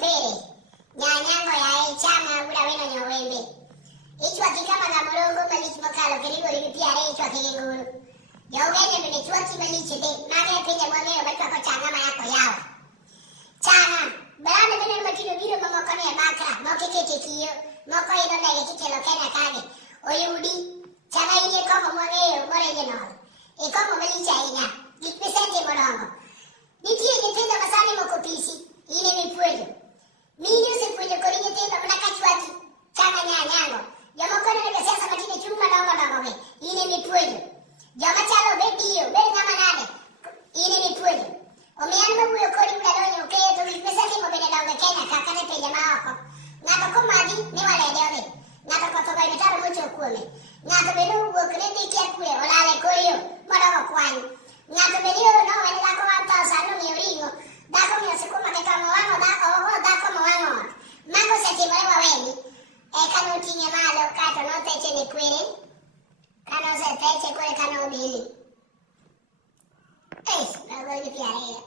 pere. Nyanyango ya chama ula weno nyowembe. Ichwa kikama na morongo malichi mokalo kiligo lipiare ichwa kigenguru. Yogene mene chwa kimalichi de. Mage penye mwageo batu wako changama yako yao. Changa. Barane mene matino viro mamokone ya baka. Mokekete kiyo. Moko ino nege kitelo kena kage. Oyudi. Changa inye komo mwageo moreje nolo. Ikomo malichi aina. Gitpesente morongo. Nitie nyetenda masani mokopisi. Ine mipuejo. Minyo se puejo korinye temba mnaka chwati. Changa nyanyango. Joma kono nege siasa matine chuma dongo ge. Ine mipuejo. Joma chalo bedio. Beri ngama nade. Ine mipuejo. Omeano mabuyo kori mula donyo. Keyo to gitpesa kimo bene dongo kenya kakane peja maoko. Ngato kumagi ni wale deoge. Ngato kotoba imetaro mucho kuome. Ngato benu ugo kredi kia kule. Olale koyo. Modogo kwani. Ngato benio no wene dako wanta osanu mioringo. Dako mio sikuma keka mwango dako oho dako mwango. Mango seti mwewa weni. Kano tinye malo kato no teche ni kwere. Kano se teche kule kano ubili. Nago ni piarera.